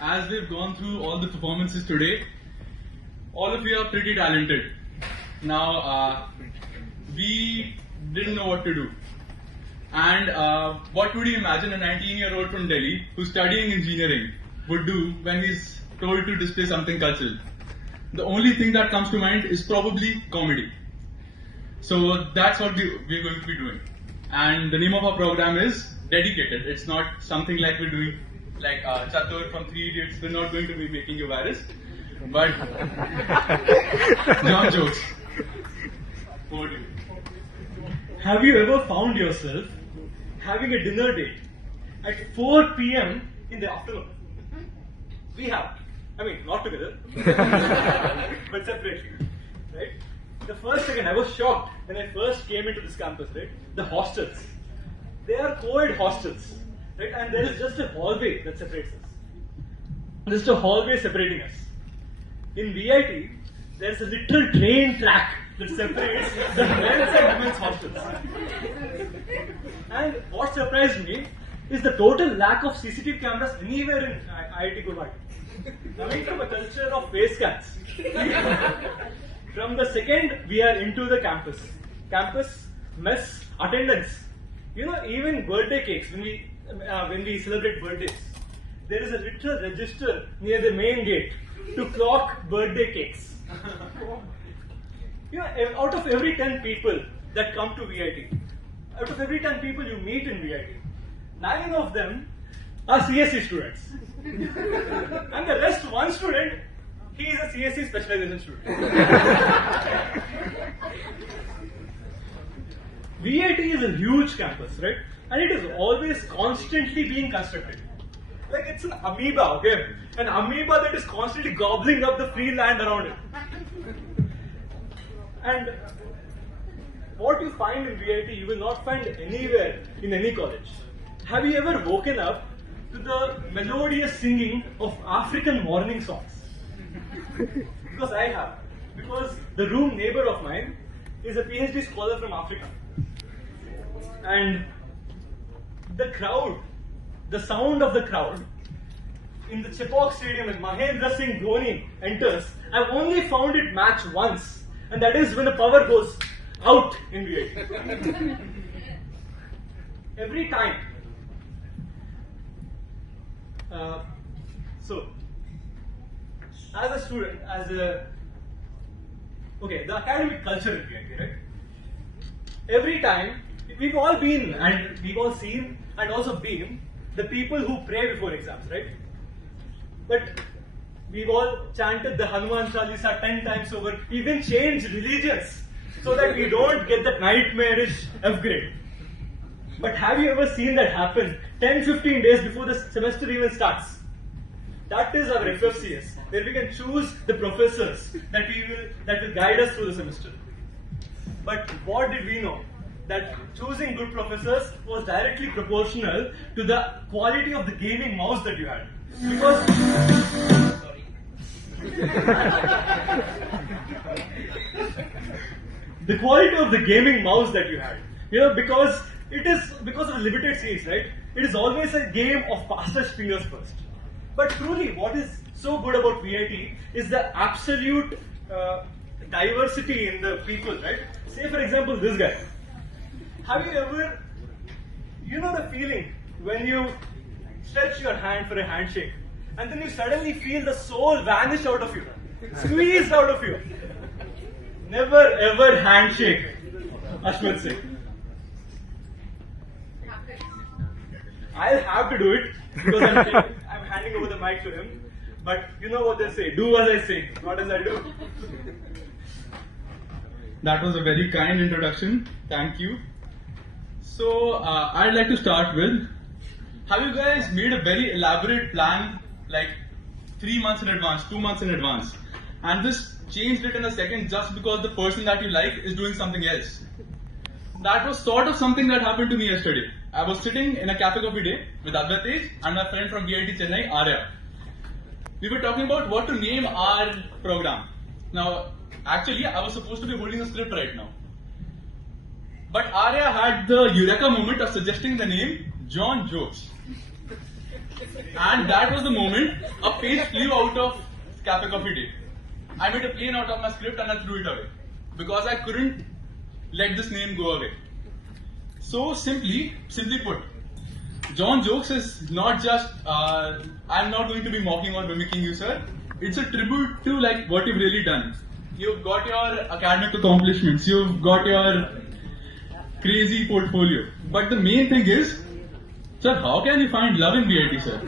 as we've gone through all the performances today, all of you are pretty talented. Now, we didn't know what to do. And what would you imagine a 19-year-old from Delhi who's studying engineering would do when he's told to display something cultural? The only thing that comes to mind is probably comedy. So that's what we're going to be doing. And the name of our program is Dedicated. It's not something like we're doing like Chatur from 3 Idiots. We're not going to be making you virus. But John jokes. Over to you. Have you ever found yourself having a dinner date at 4 p.m. in the afternoon? We have. I mean, not together, but separately, right? The first second, I was shocked when I first came into this campus, right? The hostels. They are co-ed hostels, right? And there is just a hallway that separates us. Just a hallway separating us. In VIT, there is a literal train track that separates the men's and women's hostels. And what surprised me is the total lack of CCTV cameras anywhere in IIT Guwahati. Coming from a culture of face scans. From the second we are into the campus, mess, attendance. You know, even birthday cakes, when we celebrate birthdays, there is a literal register near the main gate to clock birthday cakes. You know, out of every 10 people that come to VIT, out of every 10 people you meet in VIT, 9 of them are CSE students. And the rest, one student, he is a CSE specialization student. VIT is a huge campus, right? And it is always constantly being constructed. Like it's an amoeba, okay? An amoeba that is constantly gobbling up the free land around it. And what you find in VIT, you will not find anywhere in any college. Have you ever woken up to the melodious singing of African morning songs? Because I have. Because the room neighbor of mine is a PhD scholar from Africa. And the crowd, the sound of the crowd in the Chepauk Stadium when Mahendra Singh Dhoni enters, I've only found it match once. And that is when the power goes out in VIT. Every time. So, as a student, the academic culture in VIT, right? Every time, we've all been and we've all seen and also been the people who pray before exams, right? But we've all chanted the Hanuman Chalisa 10 times over. We even changed religions so that we don't get that nightmarish F grade. But have you ever seen that happen 10-15 days before the semester even starts? That is our FFCS, where we can choose the professors that will guide us through the semester. But what did we know? That choosing good professors was directly proportional to the quality of the gaming mouse that you had. Because the quality of the gaming mouse that you had. You know, because of the limited seats, right? It is always a game of fastest fingers first. But truly, what is so good about VIT is the absolute diversity in the people, right? Say for example, this guy. Have you ever, you know the feeling when you stretch your hand for a handshake and then you suddenly feel the soul vanish out of you, squeezed out of you? Never ever handshake, Ashwin Singh. I'll have to do it because I'm handing over the mic to him. But you know what they say, do as I say, not as I do. That was a very kind introduction. Thank you. So, I'd like to start with, have you guys made a very elaborate plan like 3 months in advance, 2 months in advance, and this changed it in a second just because the person that you like is doing something else? That was sort of something that happened to me yesterday. I was sitting in a cafe coffee day with Advatej and my friend from VIT Chennai, Arya. We were talking about what to name our program. Now, actually, I was supposed to be holding a script right now. But Arya had the eureka moment of suggesting the name John Jokes. And that was the moment a page flew out of Cafe Coffee Day. I made a plane out of my script and I threw it away because I couldn't let this name go away. So simply put, John Jokes is not just, I'm not going to be mocking or mimicking you, sir. It's a tribute to like what you've really done. You've got your academic accomplishments, you've got your crazy portfolio. But the main thing is, sir, how can you find love in VIT, sir?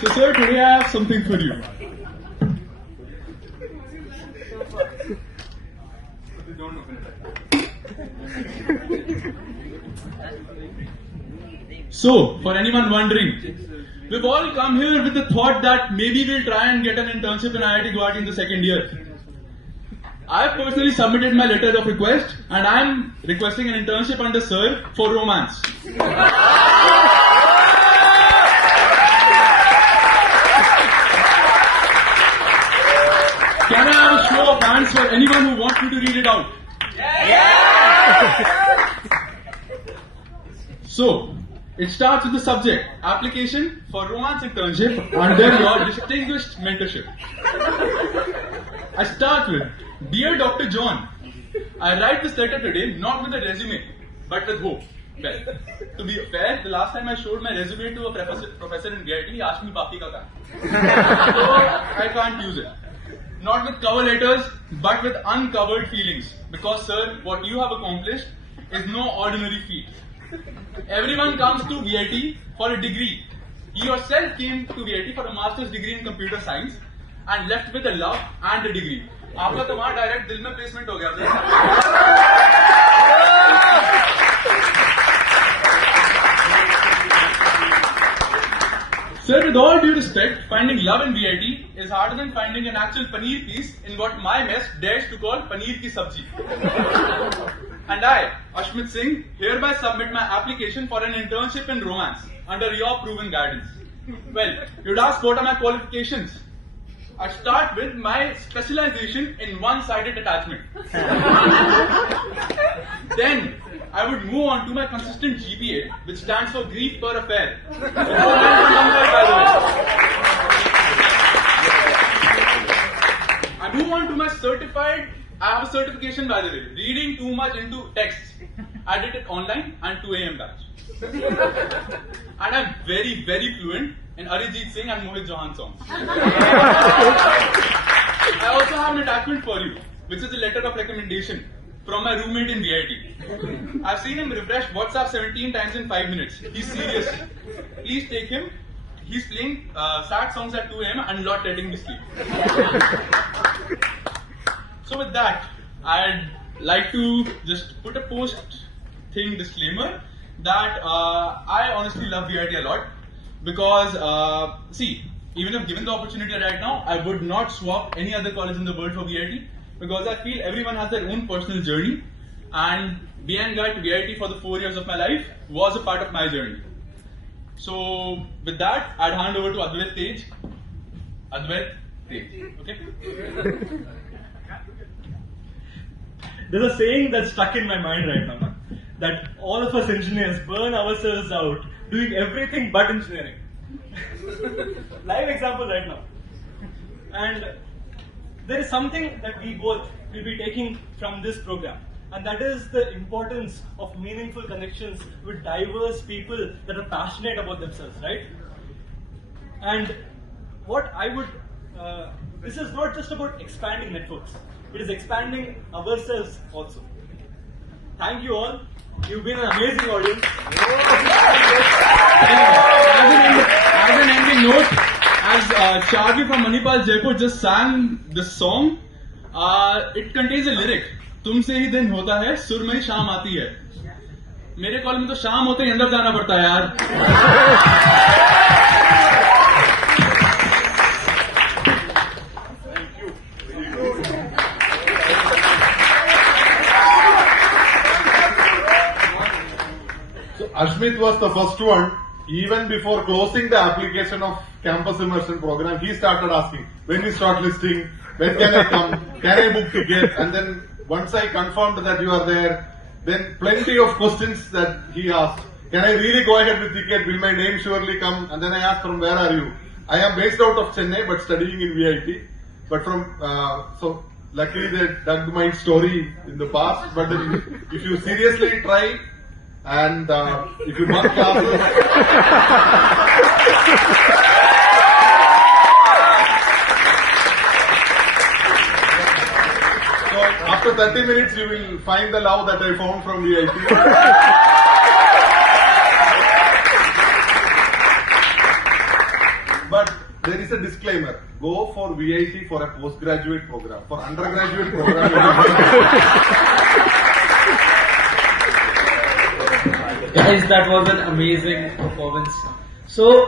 So, sir, today I have something for you. Don't open it. So, for anyone wondering, we've all come here with the thought that maybe we'll try and get an internship in IIT Guwahati in the second year. I've personally submitted my letter of request and I'm requesting an internship under Sir for romance. Can I have a show of hands for anyone who wants me to read it out? So, it starts with the subject, application for romance internship under your distinguished mentorship. I start with, Dear Dr. John, I write this letter today not with a resume, but with hope. Well, to be fair, the last time I showed my resume to a professor in VIT, he asked me Baki ka kaam. So, I can't use it. Not with cover letters, but with uncovered feelings. Because, sir, what you have accomplished is no ordinary feat. Everyone comes to VIT for a degree. You yourself came to VIT for a master's degree in computer science and left with a love and a degree. आपका तो वहाँ direct दिल में placement हो गया था. Sir, with all due respect, finding love in VIT is harder than finding an actual paneer piece in what my mess dares to call paneer ki sabji. And I, Ashmit Singh, hereby submit my application for an internship in romance under your proven guidance. Well, you'd ask what are my qualifications? I start with my specialization in one-sided attachment. Then, I would move on to my consistent GPA, which stands for Grief Per Affair. I move on to my I have a certification by the way, reading too much into texts. I did it online and 2 AM batch. And I'm very, very fluent in Arijit Singh and Mohit Johan songs. I also have an attachment for you, which is a letter of recommendation from my roommate in VIT. I've seen him refresh WhatsApp 17 times in 5 minutes. He's serious. Please take him. He's playing sad songs at 2 AM and not letting me sleep. So with that, I'd like to just put a post-thing disclaimer that I honestly love VIT a lot because, even if given the opportunity right now, I would not swap any other college in the world for VIT because I feel everyone has their own personal journey and being at VIT for the 4 years of my life was a part of my journey. So with that, I'd hand over to Advait Tej. Okay? There's a saying that's stuck in my mind right now, that all of us engineers burn ourselves out doing everything but engineering. Live example right now. And there is something that we both will be taking from this program, and that is the importance of meaningful connections with diverse people that are passionate about themselves, right? And what I would, this is not just about expanding networks, it is expanding ourselves also. Thank you all. You've been an amazing audience. As an ending note, as Charvi from Manipal Jaipur just sang this song, it contains a lyric. तुमसे ही दिन होता है, सुर में ही शाम आती है. मेरे कॉलेज में तो शाम होते ही अंदर जाना पड़ता है यार. So Ashmit was the first one even before closing the application of campus immersion program, he started asking, when is shortlisting, when can I come, can I book ticket? And then once I confirmed that you are there, then plenty of questions that he asked. Can I really go ahead with ticket? Will my name surely come? And then I asked, from where are you? I am based out of Chennai but studying in VIT. But from, so luckily they dug my story in the past. But then if you seriously try and if you bunk classes, so after 30 minutes you will find the love that I found from VIT. But there is a disclaimer. Go for VIT for a postgraduate program. For undergraduate program, Guys, that was an amazing performance. So,